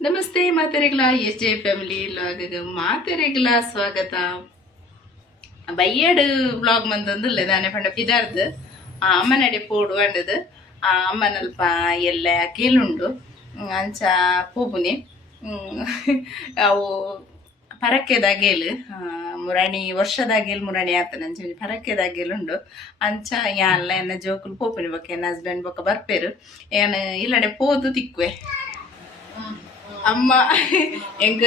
ನಮಸ್ತೆ ಮಾತೆರೆಗಳ S J family vlog ಮಾತೆರೆಗಳ ಸ್ವಾಗತ. ಬಯ್ಯಡ್ vlog ಮಂತಂದುಲ್ಲೆ ದಾನೆ ಪಂಡ ಪಿದಾರ್ದು ಅಮ್ಮನಡೆ ಪೋಡು ಅಂಡದು ಅಮ್ಮನಲ್ಪ ಎಲ್ಲ ಕೇಳುಂಡು ಅಂಚ ಪೋಪುನೆ ಅವು ಪರಕ್ಕೆದಾಗೇಲು ಮುರಾಣಿ ವರ್ಷದಾಗೇಲು ಮುರಾಣಿ ಆತನ ಅಂಚ ಪರಕ್ಕೆದಾಗೇಲುಂಡು ಅಂಚ ಯಾನ್ಲ ಎನ್ನ ಜೋಕುಲು ಪೋಪುನಿ ಬೊಕ್ಕ ಎನ್ನ ಹಸ್ಬೆಂಡ್ ಬೊಕ್ಕ ಬರ್ಪೇರು ಏನು ಇಲ್ಲಡೆ ಪೋದು ತಿಕ್ಕುವೆ. ಅಮ್ಮ ಎಂಗ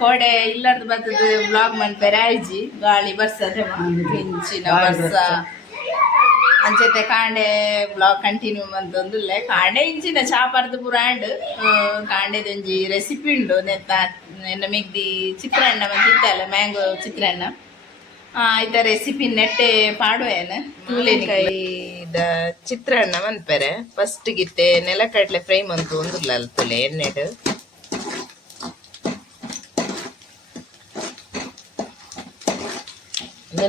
ಕೋಡೆ ಇಲ್ಲದ ಬರ್ತದ ಬ್ಲಾಗ್ ಮನ್ಪೆರೆ ಆಯ್ಜಿ ಗಾಳಿ ಬರ್ಸದೆ ಪಿಂಚಿನ ಬರ್ಸ ಅಂಚತೆ ಕಾಂಡೆ ಬ್ಲಾಗ್ ಕಂಟಿನ್ಯೂ ಮಂತೊಂದುಲ್ಲೆ ಕಾಂಡೆ ಇಂಚಿನ ಚಾಪರ್ದು ಪುರಾಂಡ್ ಕಾಂಡೆದೊಂಜಿ ರೆಸಿಪಿ ಉಂಡು ನೆತ್ತ ಎನ್ನ ಮಿಗ್ದಿ ಚಿತ್ರಾನ್ನ ಮಂತಿತ್ತಲ್ಲ ಮ್ಯಾಂಗೋ ಚಿತ್ರಾನ್ನ ಆಯ್ತ ರೆಸಿಪಿ ನೆಟ್ಟೆ ಪಾಡುವೇನು ತೂಲೆನಿಕಾಯಿದ ಚಿತ್ರಾನ್ನ ಮನ್ಪೆರೆ ಫಸ್ಟ್ ಗಿತ್ತೆ ನೆಲಕಡ್ಲೆ ಫ್ರೈ ಮಂತು ಒಂದುಲ್ಲ ಅಲ್ತುಲೆ ಎಣ್ಣೆಡು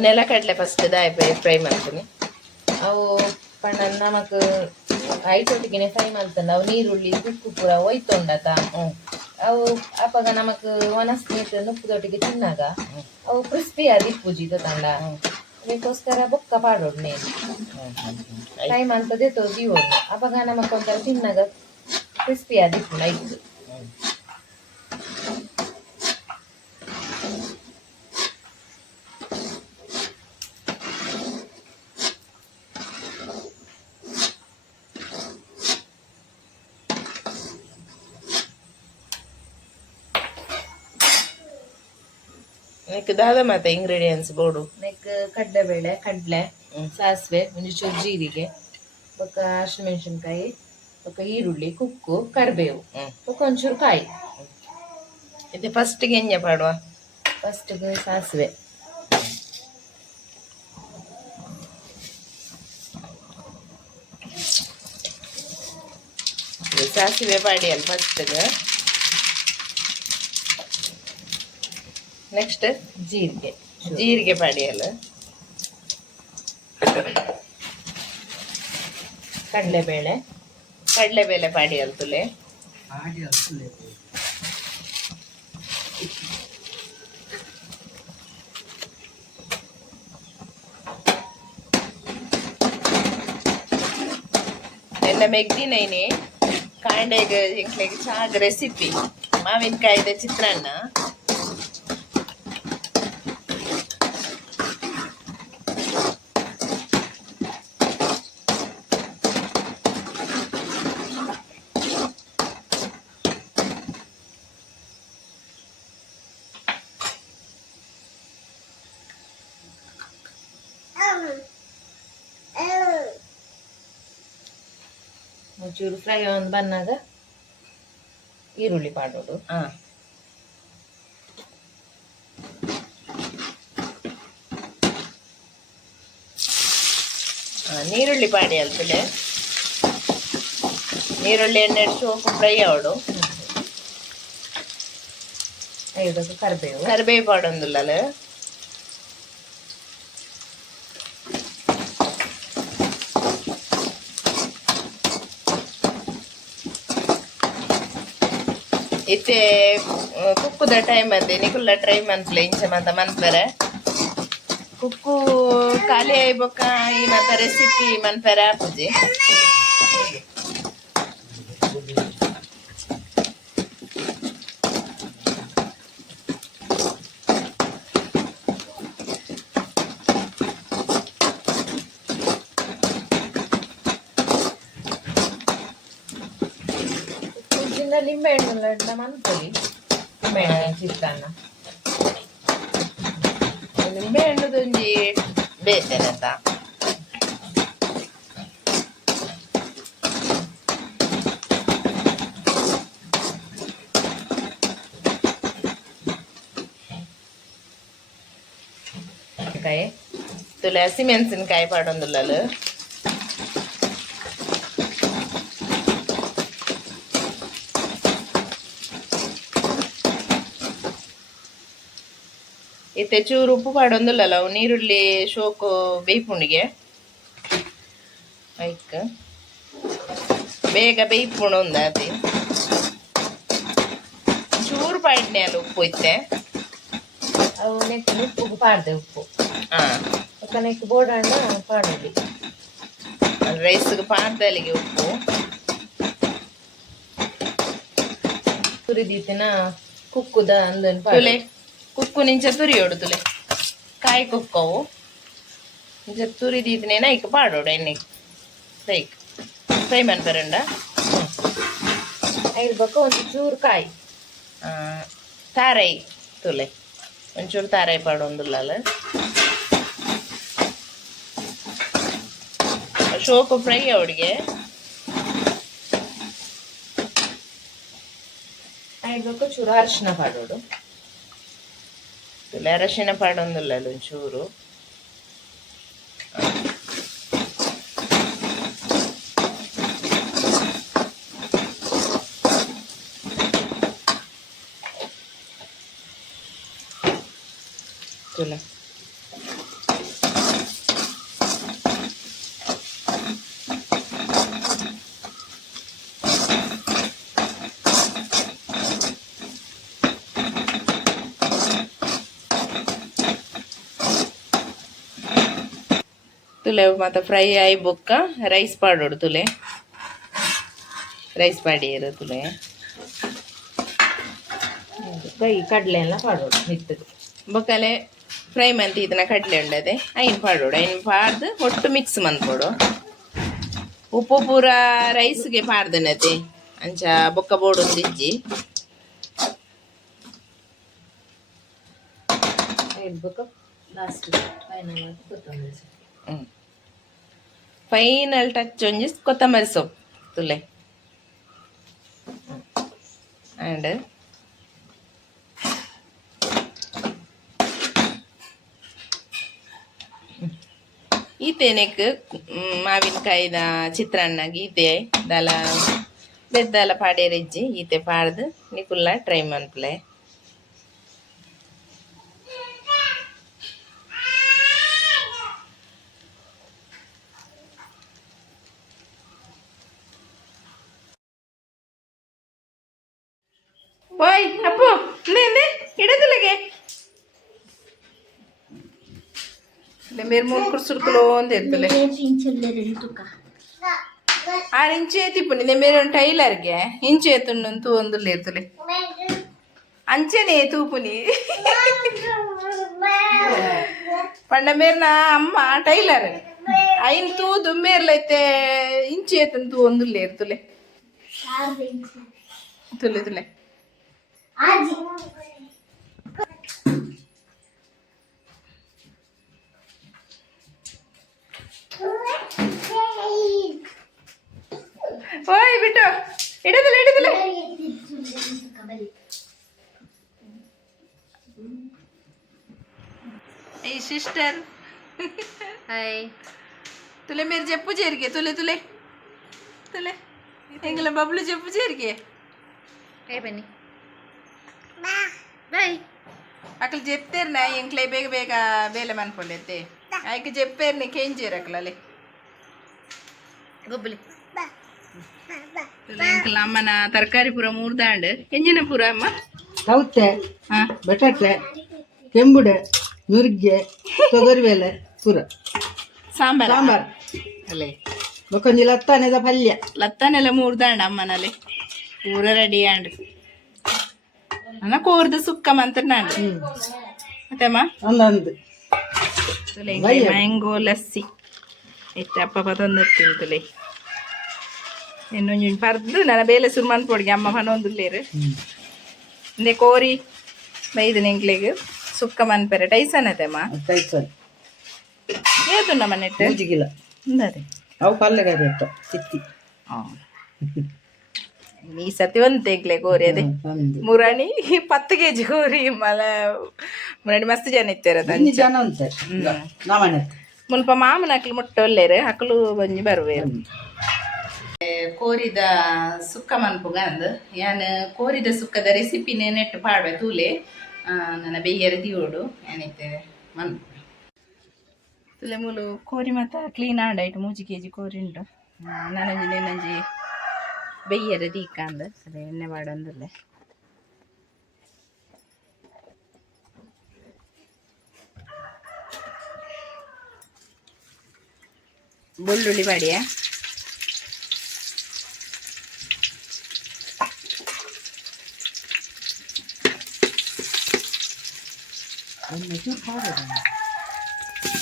ನೆಲಕಡ್ಲೆ ಫಸ್ಟ್ ದಾಯ್ ಫ್ರೈ ಮಾಡ್ತೀನಿ ಅವು ಪಂಡ ನಮಕ್ ಐಟೊಟ್ಟಿಗೆ ಫ್ರೈ ಮಾಡ್ತಾನೆ ಅವು ನೀರುಳ್ಳಿ ಉಪ್ಪು ಪೂರ ಒಯ್ತೊಂಡತ ಅವು ಅಪ್ಪಾಗ ನಮಕ್ ಒನಸ್ನೀಟ್ ನುಪ್ಪುದೊಟ್ಟಿಗೆ ತಿನ್ನಾಗ ಅವು ಕ್ರಿಸ್ಪಿ ಆದಿಪ್ಪುಜಿ ತಂಡ ಅದಕ್ಕೋಸ್ಕರ ಬೊಕ್ಕ ಪಾಡೋಡು ನೇನು ಫ್ರೈ ಮಾಡ್ತದೆ ದಿವೋಡು ಅಪ್ಪಾಗ ನಮಕ್ ಒಂಥರ ತಿನ್ನಾಗ ಕ್ರಿಸ್ಪಿ ಆದಿಪ್ಪು ನೈಟ್. ನೆಕ್ ದಾದ ಮತ್ತೆ ಇಂಗ್ರೀಡಿಯೆಂಟ್ಸ್ ಬೋಡು ನೆಕ್ ಕಡಲೆಬೇಳೆ ಕಡಲೆ ಸಾಸಿವೆ ಒಂಚೂರು ಜೀರಿಗೆ ಬೊಕ್ಕ ಹಸಿಮೆಣಸಿನ್ಕಾಯಿ ಬೊಕ್ಕ ಈರುಳ್ಳಿ ಕುಕ್ಕು ಕರಿಬೇವು ಬೊಕ್ಕ ಒಂಚೂರು ಕಾಯಿ. ಇದು ಫಸ್ಟ್ಗೆ ಎಂಜ ಪಾಡುವ ಫಸ್ಟ್ಗೆ ಸಾಸಿವೆ ಸಾಸಿವೆ ಪಾಡಿಯಲ್ಲ ಫಸ್ಟ್ಗೆ. ನೆಕ್ಸ್ಟ್ ಜೀರಿಗೆ ಪಾಡಿಯಲ್ಲ ಕಡಲೆಬೇಳೆ ಪಾಡಿಯಲ್ ತುಲೆ ಎಲ್ಲ ಮೆಗ್ದಿನೈನೆ ಕಾಂಡೆಗೆ ಇಂಕ್ಲೆಗೆ ಚಾಗ್ ರೆಸಿಪಿ ಮಾವಿನಕಾಯಿದ ಚಿತ್ರಾನ್ನ ಒಂಚೂರು ಫ್ರೈ ಒಂದು ಬಂದಾಗ ಈರುಳ್ಳಿ ಪಾಡೋದು ನೀರುಳ್ಳಿ ಪಾಡಿ ಅಲ್ತಲೆ ನೀರುಳ್ಳಿ ಎಣ್ಣೆ ಸೋಪು ಫ್ರೈ ಆವಡು ಐದಕ್ಕೆ ಕರಿಬೇವು ಪಾಡೊಂದುಲ್ಲ ಇತ್ತೆ ಕುಕ್ಕುದ ಟೈಮ್ ಅದೇ ನಿಕುಲ್ಲ ಟ್ರೈ ಮಂತ್ಲೆ ಇಂಚ ಮಾತ ಮನ್ಪೆರೆ ಕುಕ್ಕು ಖಾಲಿ ಆಯ್ಬೊಕ್ಕ ಈ ಮಾತ ರೆಸಿಪಿ ಮನ್ಪೆರೆ ಆಪುಜಿ. ಲಿಂಬೆಹಣ್ಣು ಮನ್ಪೊಲಿ ಲಿಂಬೆಹಣ್ಣು ಚಿತ್ರಾನ್ನ ಲಿಂಬೆಹಣ್ಣುದೊಂಜಿ ಬೇಸೆನತ ಕಾಯಿ ತುಲೆ ಹಸಿಮೆಣಸಿನಕಾಯಿ ಪಾಡೊಂದುಲ್ಲಲು ಇತ್ತೆ ಚೂರು ಉಪ್ಪು ಪಾಡೊಂದುಲ್ಲ ಅವು ನೀರುಳ್ಳಿ ಶೋಕು ಬೇಯ್ಪುಂಡಿಗೆ ಐಕ್ ಬೇಗ ಬೇಯ್ಪುಣ ಉಂದ ಅದೇ ಎಣ್ಣೆ ಎಲ್ಲ ಉಪ್ಪು ಇತ್ತೆ ಅವು ನೆಕ್ಕು ಉಪ್ಪು ಪಾಡ್ದೆ ಉಪ್ಪು ನೆಕ್ಕು ಬೋಡಾಂಡ ಪಾಡೋದು ರೈಸ್ಗೆ ಪಾಡ್ದಲ್ಲಿಗೆ ಉಪ್ಪು ತುರಿದೀತಿನ ಕುಕ್ಕುದ ಅಂದನ್ ತುಲೆ ಕುಕ್ಕು ನಿಂಚ ತುರಿಯೋಡು ತುಲೆ ಕಾಯಿ ಕುಕ್ಕವು ನಿಂಚ ತುರಿದೀತಿನೇನ ಈಗ ಪಾಡೋಡು ಎಣ್ಣೆಗೆ ಫ್ರೈ ಮಾಡ್ತಾರಂಡ ಐದು ಬಕ್ಕ ಒಂದು ಚೂರು ಕಾಯಿ ತಾರಾಯಿ ತುಲೆ ಒಂಚೂರು ತಾರಾಯಿ ಪಾಡೊಂದಿಲ್ಲ ಶೋಕು ಫ್ರೈ ಅವಳಿಗೆ ಐದು ಬಕ್ಕ ಚೂರು ಅರಿಶಿನ ಪಾಡೋಡು ತುಲೆ ಅರಶಿನ ಪಾಡೊಂದಿಲ್ಲ ಒಂಚೂರು ತುಲೆ ತುಲೆ ಮತ್ತು ಫ್ರೈ ಆಯಿ ಬೊಕ್ಕ ರೈಸ್ ಪಾಡೋಡು ತುಲೆ ರೈಸ್ ಪಾಡಿಯರು ತುಲೆ ಕೈ ಕಡಲೆ ಎಲ್ಲ ಪಾಡೋಡು ಮಿತ್ತದು ಬೊಕ್ಕಲೆ ಫ್ರೈ ಮಂತ್ ಇದನ್ನ ಕಡಲೆ ಉಂಡದೆ ಐನ್ ಪಾಡೋಡು ಐನ್ ಪಾಡ್ದು ಒಟ್ಟು ಮಿಕ್ಸ್ ಮಂತ್ಕೊಡು ಉಪ್ಪು ಪೂರ ರೈಸ್ಗೆ ಪಾಡ್ದನತೆ ಅಂಚ ಬೊಕ್ಕ ಬೋಡೊಂದು ಇಜ್ಜಿ ಐದು ಬಕ್ಕ ಲಾಸ್ಟ್ ಫೈನಲ್ ಕೊತ್ತಂಬರಿ ಫೈನಲ್ ಟಚ್ ಒಂಜಿ ಕೊತ್ತಂಬರಿ ಸೊಪ್ಪು ತುಲೆ ಆ್ಯಂಡ್ ಈತೇನೆಕ್ ಮಾವಿನಕಾಯಿದ ಚಿತ್ರಾನ್ನ ಈತೆ ದಲ ಬೆದ್ದಲ ಪಾಡೇರಿಜ್ಜಿ ಈತೆ ಪಾಡ್ದು ನಿಕುಲ್ಲ ಟ್ರೈ ಮನ್ಪುಲೆ ಓಯ್ ಅಪ್ಪು ಇಡದಲೆಗೆ ಮೇರೆ ಮೂರು ಕುರ್ಸುರ್ಕುಲು ಒಂದು ಇರ್ತಲೆ 6 ಇಂಚು ಎತ್ತಿಪ್ಪುನಿ ಮೇರೆ ಒಂದು ಟೈಲರ್ಗೆ ಇಂಚು ಎತ್ತುಂಡು ಒಂದು ಇರ್ತಲೆ ಅಂಚೆನೆ ತೂಪುನಿ ಪಂಡ ಮೇರ್ನ ಅಮ್ಮ ಟೈಲರ್ ಐನ್ ತೂದು ಮೇರ್ಲೈತೆ ಇಂಚು ಎತ್ತಂತೂ ಒಂದು ಇರ್ತಲೆ ತುಲೆ ತುಲೆ ಓಯ್ ಬಿಟ್ಟು ಇಡದಿಲ್ಲ ಈ ಸಿಸ್ಟರ್ ಹಾಯ್ ತುಲೆ ಮೇರೆ ಜಪ್ಪು ಜೇರಿಗೆ ತುಲೆ ತುಲೆ ತುಲೆ ಎಂಗಲ ಬಬ್ಲು ಜಪ್ಪು ಜೇರಿಗೆ ಬನ್ನಿ ಬಾಯ್ ಅಕ್ಲು చెప్తేర్న ఇంట్లో ಬೇಗ ಬೇಗ ಬೇಲೆ ಮನ್ಕೊಲ್ಲೈತೆ ಆಯ್ಕೆ చెప్పేರ್ನಿ ಕೇಂಜೇರಕ್ಲಲ್ಲಿ ಗೊಬ್ಬಲಿ ಇಂಕಲ ಅಮ್ಮನ ತರಕಾರಿ ಪೂರ ಮೂರ್ದಾಂಡ್ ಎಂಜಿನ ಪೂರ ಅಮ್ಮ ಸೌತೆ ಬಟಾಟೆ ಕೆಂಬುಡೆ ನುರ್ಗೆ ತೊಗರಿಬೇಳೆ ಪೂರ ಸಾಂಬಾರ್ ಸಾಂಬಾರ್ ಅಲ್ಲೇ ಬೊಕೊಂಜಿ ಲತ್ತಾನೆದ ಪಲ್ಯ ಲತ್ತಾನೆಲ್ಲ ಮೂರ್ದಾಂಡ್ ಅಮ್ಮನಲ್ಲಿ ಪೂರ ರೆಡಿ ಆಂಡ್ ಅನ್ನ ಕೋರ್ದು ಸುಕ್ಕ ಮಂತ್ರಾಂಡ್ ಮತ್ತೆಮ್ಮ ಒಂದೊಂದು ಮ್ಯಾಂಗೋ ಲಸ್ಸಿ ಇತ್ತೆ ಅಪ್ಪ ತಂದು ತಿಂತಲೆ ಇನ್ನೊಂದು ಪರ್ದು ನನ್ನ ಬೇಲೆ ಸುರು ಮನ್ಪೊಡಿಗೆ ಅಮ್ಮ ಮನೊಂದುಲ್ಲೇರು ಇಂದೆ ಕೋರಿ ಬೈದು ನಿಂಕ್ಲಿಗೆ ಸುಕ್ಕ ಮನ್ಪೆರೆ ಟೈಸನ್ ಅಮ್ಮ ಏತು ನಮ್ಮ ನೆಟ್ಟು ಮೂಜಿಗಿಲ್ಲ ಅದೇ ಅವು ಪಲ್ಲೆಗಾರಿ ಇತ್ತು ಚಿತ್ತಿ ಈ ಸತಿ ಒಂದು ತೆಗ್ಲೆ ಗೋರಿ ಅದೇ ಮುರಾಣಿ 10 kg ಗೋರಿ ಮಲ ಮುರಾಣಿ ಮಸ್ತ್ ಜನ ಇತ್ತೇರದ ಜನ ಅಂತ ನಮ್ಮನೆ ಮುಲ್ಪ ಮಾಮನ ಹಾಕ್ಲಿ ಮುಟ್ಟ ಒಲ್ಲೇರು ಹಕ್ಕಲು ಬಂಜಿ ಬರುವೆ ಕೋರಿದ ಸುಕ್ಕ ಮನ್ಪುಗ ಅಂದು ಯಾನ್ ಕೋರಿದ ಸುಕ್ಕದ ರೆಸಿಪಿನೇ ನೆಟ್ಟು ಪಾಡುವೆ ತೂಲೆ ನನ್ನ ಬೆಯ್ಯರ ದಿಯೋಡು ಏನೈತೆ ಮನ್ಪು ತುಲೆ ಮೂಲು ಕೋರಿ ಮಾತ ಕ್ಲೀನ್ ಆಂಡಾಯ್ತು 3 kg ಕೋರಿ ಉಂಟು ನನಂಜಿ ನೆನಂಜಿ ಬೆಯ್ಯರ ದೀಕ ಅಂದ ಅದೇ ಎಣ್ಣೆ ಮಾಡಂದಲ್ಲೇ ಬೆಳ್ಳುಳ್ಳಿ ಬಾಡಿಯ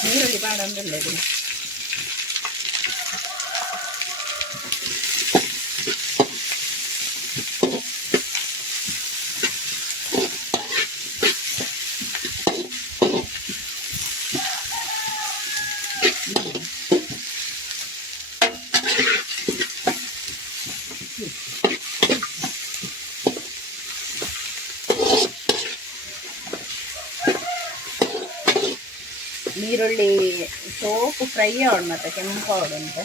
ಈರುಳ್ಳಿ ಬಾಡ ಅಂದ್ರೆ ಇದು ನೀರುಳ್ಳಿ ಸೋಪು ಫ್ರೈ ಆವಡು ಮತ್ತೆ ಕೆಂಪು ಆವಡು ಅಂತ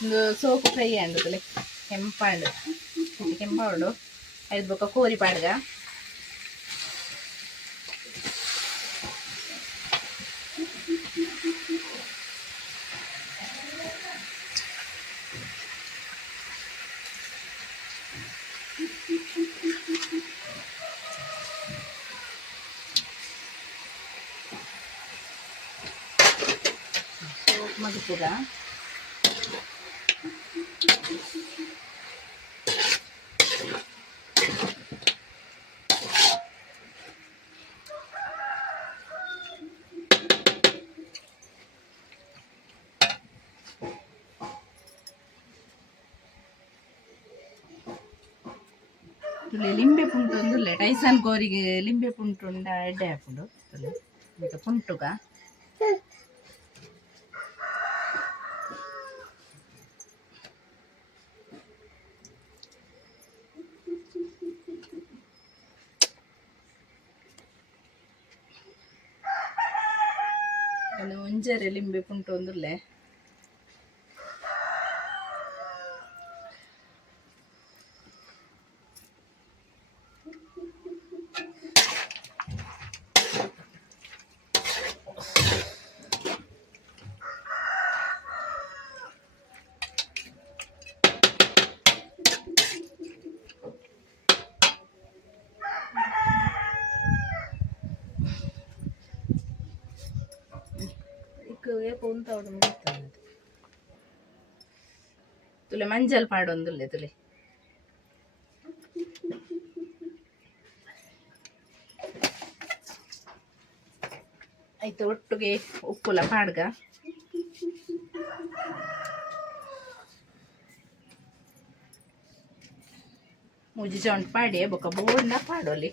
ಒಂದು ಸೋಪು ಫ್ರೈ ಅಂಡದಲ್ಲಿ ಕೆಂಪಾಂಡು ಕೆಂಪಾವಡು ಐದು ಬೊಕ್ಕ ಕೋರಿ ಪಾಡ್ಗ ಸೋಪು ಮಗುಪುಗ ಲಿಂಬೆ ಪುಂಟು ಒಂದುಲ್ಲೆ ಟೈಸನ್ ಗೋರಿಗೆ ಲಿಂಬೆ ಪುಂಟು ಉಂಡ ಎಡ್ಡೆ ಹಾಕೊಂಡು ಈಗ ಪುಂಟುಗ ಒಂಜರೆ ಲಿಂಬೆ ಪುಂಟು ಒಂದುಲ್ಲೆ ತುಲೆ ಮಂಜಲ್ ಪಾಡೊಂದುಲ್ಲೆ ತುಲೆ ಆಯ್ತು ಒಟ್ಟಿಗೆ ಉಪ್ಪುಲ ಪಾಡ್ಗ ಮುಜಿ ಚೌಂಟ್ ಪಾಡಿ ಬೊಕ್ಕ ಬೋಂಡ ಪಾಡೋಲಿ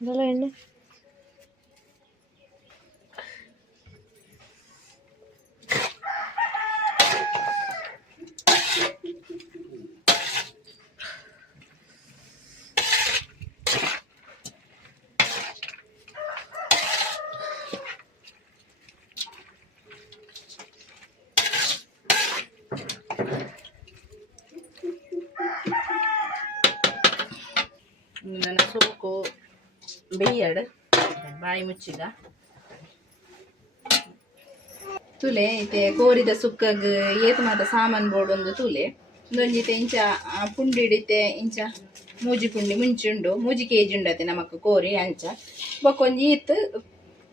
ಎಣ್ಣೆ ನನ್ನ ಸೋಕು ಬೇಯಡ್ ಬಾಯಿ ಮುಚ್ಚಿಗ ತುಲೆ ಇತ್ತೆ ಕೋರಿದ ಸುಕ್ಕಗ್ ಏತ್ ಮಾತ ಸಾಮಾನ್ ಬೋಡೊಂದು ತುಲೆ ಒಂದೊಂಜಿತೆ ಇಂಚ ಪುಂಡಿ ಹಿಡಿತೆ ಇಂಚ ಮೂಜಿ ಪುಂಡಿ ಮುಂಚುಂಡು ಮೂಜಿ ಕೆಜಿ ಉಂಡತೆ ನಮಕ್ ಕೋರಿ ಅಂಚ ಬೊಕ್ಕೊಂಜಿ ಈತ್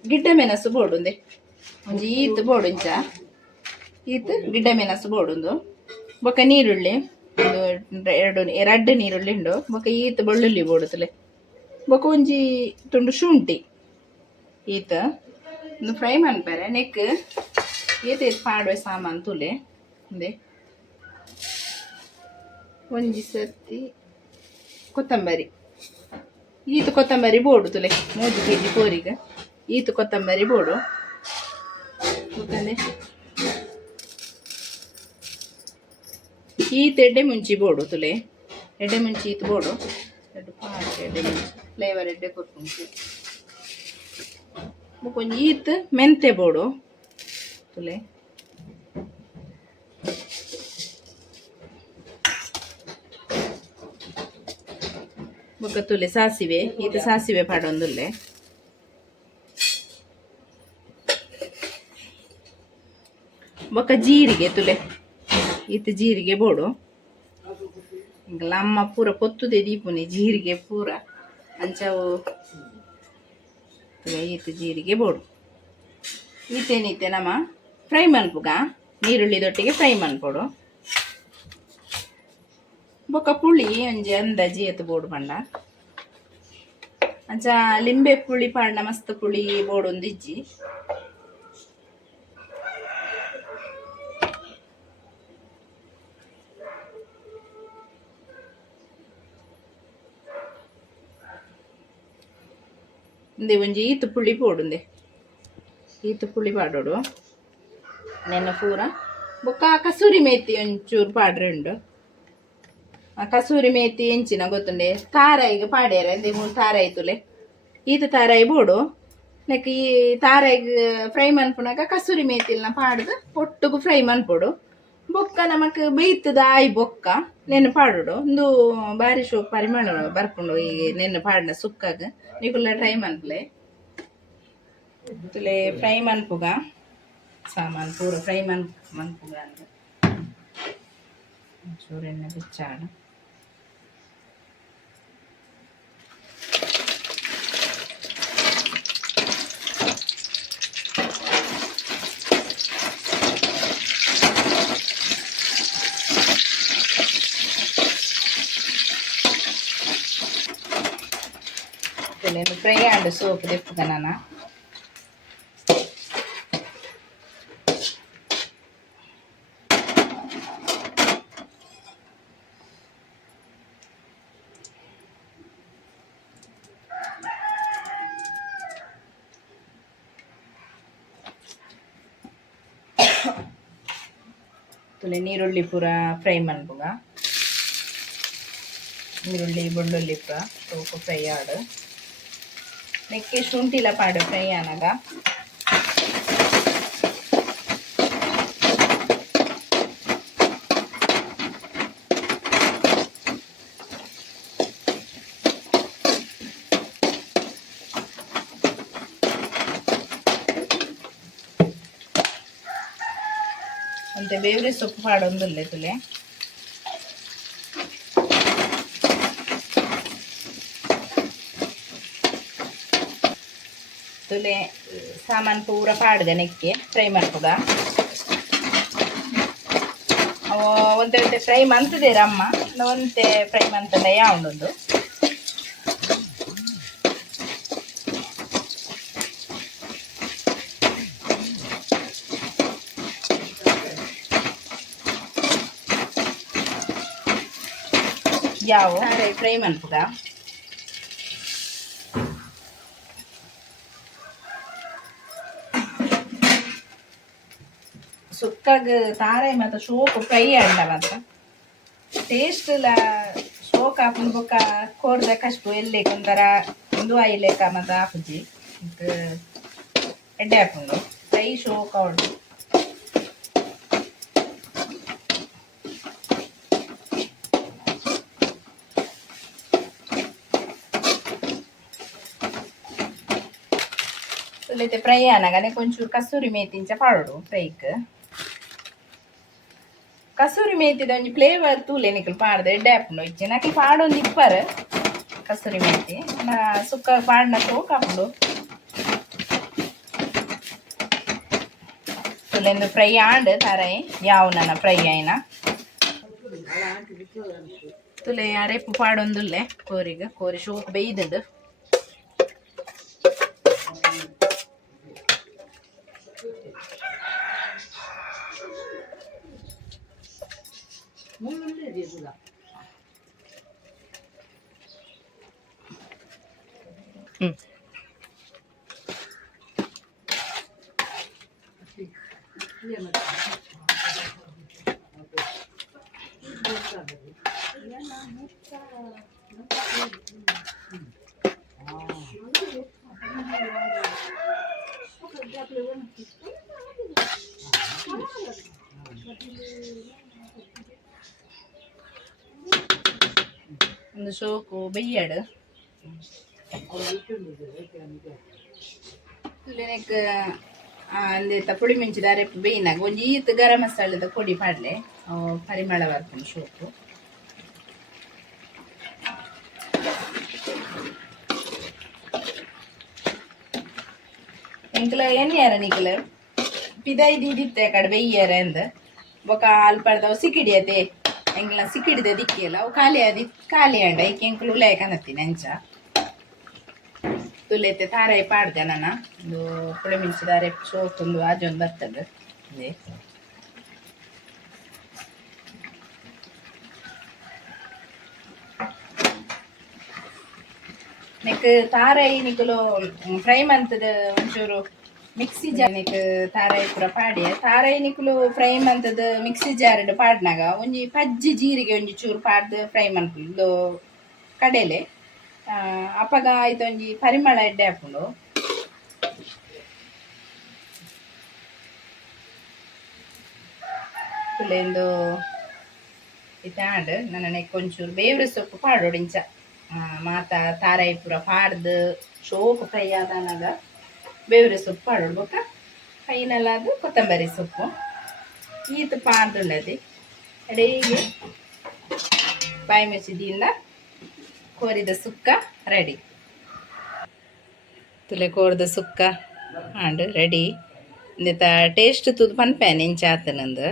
ಗಿಡ್ಡ ಮೆಣಸು ಬೋಡುಂದೆ ಒಂಜಿ ಈತ್ ಬೋಡು ಇಂಚ ಈತ್ ಗಿಡ್ಡ ಮೆಣಸು ಬೋಡುಂದು ಬೊಕ್ಕ ನೀರುಳ್ಳಿ ಒಂದು ಎರಡು ನೀರುಳ್ಳಿ ಉಂಡು ಬೊಕ್ಕ ಈತ್ ಬೆಳ್ಳುಳ್ಳಿ ಬೋಡುತ್ತಲೆ ಬೊಕ್ಕ ಒಂಜಿ ತುಂಡು ಶುಂಠಿ ಈತ ಒಂದು ಫ್ರೈ ಮನ್ಪರೆ ನೆಕ್ ಏತ್ ಪಾಡುವೆ ಸಾಮಾನು ತುಲೆ ಅಂದೆ ಒಂಜಿ ಸರ್ತಿ ಕೊತ್ತಂಬರಿ ಈತ ಕೊತ್ತಂಬರಿ ಬೋಡು ತುಲೆ 3 kg ಕೋರಿಗೆ ಈತ ಕೊತ್ತಂಬರಿ ಬೋಡು ಈತ ಎಡ್ಡೆ ಮುಂಚಿ ಬೋಡು ತುಲೆ ಎಡ್ಡೆ ಮುಂಚಿ ಈತ ಬೋಡು ಎಡ್ಡೆ ಮುಂಚಿ ಫ್ಲೇವರ್ ಎಡ್ಡೆ ಕೊಟ್ಟು ಕೊಂಚ ಈತ್ ಮೆಂತೆ ಬೋಡು ತುಲೆ ಬೊಕ್ಕ ತುಲೆ ಸಾಸಿವೆ ಈತ ಸಾಸಿವೆ ಪಾಡೊಂದುಲ್ಲೆ ಬೊಕ್ಕ ಜೀರಿಗೆ ತುಲೆ ಈತ ಜೀರಿಗೆ ಬೋಡು ಇಂಕಲ ಅಮ್ಮ ಪೂರ ಪೊತ್ತುದೆ ದೀಪುನಿ ಜೀರಿಗೆ ಪೂರ ಅಂಚವು ಈತ ಜೀರಿಗೆ ಬೋಡು ಈತೇನೈತೆ ನಮ್ಮ ಫ್ರೈ ಮನ್ಪುಗ ನೀರುಳ್ಳಿದೊಟ್ಟಿಗೆ ಫ್ರೈ ಮನ್ಪೊಡು ಬೊಕ್ಕ ಪುಳಿ ಒಂಜಿ ಅಂದಾಜಿ ಎತ್ತು ಬೋಡು ಪಂಡ ಅಂಚ ಲಿಂಬೆ ಪುಳಿ ಪಾಂಡ ಮಸ್ತ್ ಪುಳಿ ಬೋಡು ಒಂದು ಇಜ್ಜಿ ಇಂದೆ ಒಂಜಿ ಈತು ಪುಳಿ ಪೋಡುಂದೆ ಈತು ಪುಳಿ ಪಾಡೋಡು ನೆನ್ನ ಪೂರ ಬೊಕ್ಕ ಕಸೂರಿ ಮೇತಿ ಒಂಚೂರು ಪಾಡ್ರೆ ಉಂಡು ಆ ಕಸೂರಿ ಮೇತಿ ಎಂಚಿನ ಗೊತ್ತುಂಡೆ ತಾರಾಯಿಗೆ ಪಾಡ್ಯಾರ ಎಂದೆ ಮೂರು ತಾರಾಯಿ ತುಲೆ ಈತ ತಾರಾಯಿ ಬೋಡು ನೆಕ್ ಈ ತಾರಾಯಿಗೆ ಫ್ರೈ ಮನ್ಪುನಾಗ ಕಸೂರಿ ಮೇತಿಲ್ನ ಪಾಡ್ದು ಒಟ್ಟುಗು ಫ್ರೈ ಮನ್ಪೊಡು ಬೊಕ್ಕ ನಮಕ್ ಬೇಯ್ತದ ಆಯಿ ಬೊಕ್ಕ ನೆನ್ನ ಪಾಡೋಡು ಒಂದು ಬಾರಿ ಶೋಕ್ ಪರಿಮಳ ಬರ್ಕೊಂಡು ಈ ನೆನ್ನ ಪಾಡ್ನ ಸುಕ್ಕಾಗ ನೀಕುಲ್ಲ ಟ್ರೈ ಮನ್ಪುಲೆ ತುಲೆ ಫ್ರೈ ಮನ್ಪುಗ ಸಾಮಾನು ಪೂರ ಫ್ರೈ ಮನ್ಪುಗ ಅಂತ ಒಂಚೂರು ಎಣ್ಣೆ ಬಿಚ್ಚಾಡ ಫ್ರೈ ಆಂಡ್ ಸೋಪ್ ತೆಪ್ಪುಗ ನಾನು ತುಲೆ ನೀರುಳ್ಳಿ ಪೂರ ಫ್ರೈ ಮನ್ಪುಗ ಈರುಳ್ಳಿ ಬೆಳ್ಳುಳ್ಳಿ ಪೂರ ಸೋಪು ಫ್ರೈ ಆಡು ನೆಕ್ಕೆ ಶುಂಠಿಲ ಪಾಡು ಫ್ರೈ ಆನಾಗ ಅಂತೆ ಬೇವ್ರೆ ಸೊಪ್ಪು ಪಾಡೊಂದುಲ್ಲೆ ತುಲೆ ತುಲೆ ಸಾಮಾನು ಪೂರ ಪಾಡ್ದೆ ನೆಕ್ಕೆ ಫ್ರೈ ಮಾಡ್ಬೋದ ಒಂತೆ ಫ್ರೈ ಮಂತದೇರ ಅಮ್ಮ ಒಂತೆ ಫ್ರೈ ಮಂತದ ಯಾವೊಂದೊಂದು ಯಾವ ಫ್ರೈ ಮನ್ಪುಗ ಸುಕ್ಕಾಗ ತಾರಾಯಿ ಮತ್ತು ಶೋಕು ಫ್ರೈ ಆಂಡ ಮಾತ್ರ ಟೇಸ್ಟ್ ಶೋಕ್ ಹಾಕೊಂಡು ಬೊಕ್ಕ ಕೋರ್ದ ಕಷ್ಟು ಎಲ್ಲೇ ಒಂಥರ ಒಂದು ಐಲೇಕ ಮತ್ತು ಹಾಕುಜಿ ಎಡ್ಡೆ ಹಾಕೊಂಡು ಫ್ರೈ ಶೋಕ್ ಅವಳು ತುಲೈತೆ ಫ್ರೈ ಆನಾಗನೆ ಕೊಂಚೂರು ಕಸೂರಿ ಮೇತಿಂಚ ಪಾಡೋಡು ಫ್ರೈಕ್ ಕಸೂರಿ ಮೇತಿದ ಒಂಜಿ ಫ್ಲೇವರ್ ತೂಲೆ ನಿಕಲ್ ಪಾಡ್ದೆ ಎಡ್ಡೆ ಹಾಕೊಂಡು ಇಚ್ಚೆ ನಾಕಿ ಪಾಡೊಂದು ಇಪ್ಪರ್ ಕಸೂರಿ ಮೇತಿ ಸುಕ್ಕ ಪಾಡ್ನ ಸೋಕ್ ಹಾಕೊಂಡು ತುಲೆಂದು ಫ್ರೈ ಆಂಡ್ ತಾರಾಯಿ ಯಾವ ನನ್ನ ಫ್ರೈ ಆಯ್ನ ತುಲೆ ಅರೆಪು ಪಾಡೊಂದುಲ್ಲೆ ಕೋರಿಗೆ ಕೋರಿ ಶೋಕ್ ಬೇಯ್ದುಂಡು ಒಂದು ಶೋಕು ಬೆಯ್ಯಾಡು ನೆಕ್ ಅಂದೇತ ಪುಡಿ ಮಿಂಚಿದಾರೆ ಬೇಯಿನಾಗ ಒಂಜಿ ಈತ್ ಗರಂ ಮಸಾಲದ ಪೊಡಿ ಪಾಡ್ಲೆ ಪರಿಮಳ ಬರ್ಕೊಂಡು ಶೋಕು ಎಂಕ್ಲ ಎಣ್ಣೆಯಾರ ನಿಕ್ಲ ಪಿದಾಯಿ ದೀದಿತ್ತೆ ಕಡೆ ಬೆಯ್ಯಾರ ಅಂದ ಬೊಕ ಅಲ್ಪಡ್ದವು ಸಿಕ್ಕಿಡಿಯತೆ ಎಂಕ್ಲ ಸಿಕ್ಕಿಡಿದೆ ದಿಕ್ಕಿಯಲ್ಲ ಅವು ಖಾಲಿ ಅಂಡ ಈಕೆ ಎಂಕ್ಲು ಉಲಾಯ ಕನತ್ತೀನಿ ಅಂಚ ತುಲೆತೆ ತಾರಾಯಿ ಪಾಡ್ದೆ ನನ್ನ ಒಂದು ಪುಳಿ ಮಿಂಚಿದಾರೆ ಸೋತೊಂದು ಆಜೊಂದು ಬರ್ತದೆ ಅದೇ ನೆಕ್ ತಾರಾಯಿ ನಿಕಲು ಫ್ರೈ ಮಂತದ ಒಂಚೂರು ಮಿಕ್ಸಿ ಜಾರ್ ನಿಕ್ ತಾರಾಯಿ ಪೂರ ಪಾಡಿ ತಾರಾಯಿ ನಿಕುಲು ಫ್ರೈ ಮಂತದ ಮಿಕ್ಸಿ ಜಾರ್ಡ್ ಪಾಡ್ನಾಗ ಒಂಜಿ ಪಜ್ಜಿ ಜೀರಿಗೆ ಒಂಜಿ ಚೂರು ಪಾಡ್ದು ಫ್ರೈ ಮನ್ಪುದು ಕಡೆಲೆ ಅಪ್ಪಗ ಇದೊಂಜಿ ಪರಿಮಳ ಎಡ್ಡೆ ಹಾಕೊಂಡು ಕುಲೆಂದು ಇತ್ತಾಂಡ್ ನನ್ನ ನೆಕ್ ಒಂಚೂರು ಬೇವ್ರೆ ಸೊಪ್ಪು ಪಾಡೋಡು ಇಂಚ ಮಾತ ತಾರಾಯಿ ಪೂರ ಪಾಡ್ದು ಶೋಕು ಫ್ರೈ ಆದನಾಗ ಬೇವ್ರೆ ಸೊಪ್ಪು ಪಾಡೋಡು ಬೊಕ್ಕ ಫೈನಲ್ ಅದು ಕೊತ್ತಂಬರಿ ಸೊಪ್ಪು ಈತ ಪಾಡ್ದುಳ್ಳದೆ ಅಡಿಗೆ ಬಾಯಿ ಮುಚ್ಚಿದಿಂದ ಕೋರಿದ ಸುಕ್ಕ ರೆಡಿ ತುಲೆ ಕೋರಿದ ಸುಕ್ಕ ಆಂಡ್ ರೆಡಿ ಇಂದಿತ್ತ ಟೇಸ್ಟ್ ತುದು ಪನ್ಪೇನೆ ಇಂಚ ಆತನಂದು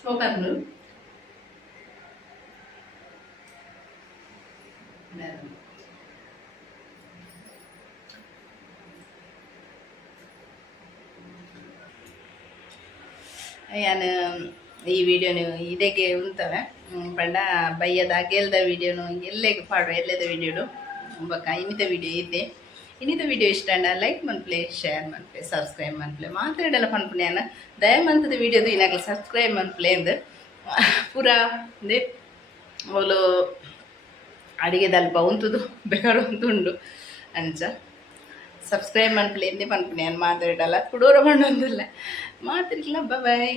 ಶೋಕಂದು ಯಾನು ಈ ವಿಡಿಯೋನು ಇದಕ್ಕೆ ಉಂತವೆ ಪಂಡ ಬಯ್ಯದ ಗೆಲ್ದ ವಿಡಿಯೋನು ಎಲ್ಲೆಗೆ ಪಾಡುವ ಎಲ್ಲದ ವಿಡಿಯೋಡು ಬೊಕ ಇನ್ನಿತ ವಿಡಿಯೋ ಇದ್ದೆ ಇನ್ನಿತ ವಿಡಿಯೋ ಇಷ್ಟ ಅಂಡ ಲೈಕ್ ಮನ್ಪ್ಲೆ ಶೇರ್ ಮನ್ಪ್ಲೆ ಸಬ್ಸ್ಕ್ರೈಬ್ ಮನ್ಪ್ಲೆ ಮಾತಾಡಲ್ಲ ಪನ್ಪುಣ್ಯಾನ ದಯಮಂತದ ವಿಡಿಯೋದು ಇನ್ನಾಗಲಿ ಸಬ್ಸ್ಕ್ರೈಬ್ ಮನ್ಪ್ಲೆ ಅಂದು ಪೂರ ಅಂದೆ ಅವಳು ಅಡಿಗೆ ದಲ್ಪ ಉಂತುದು ಬೇಕಾಡು ಉಂಟುಂಡು ಅಂಚ ಸಬ್ಸ್ಕ್ರೈಬ್ ಮನ್ಪ್ಲೆ ಎಂದೇ ಪನ್ಪುಣ್ಯಾನ ಮಾತಾಡಲ್ಲ ಕುಡೋರ ಮಣ್ಣೊಂದಿಲ್ಲ ಮಾತಾಡಿಲ್ಲ ಬಾಯ್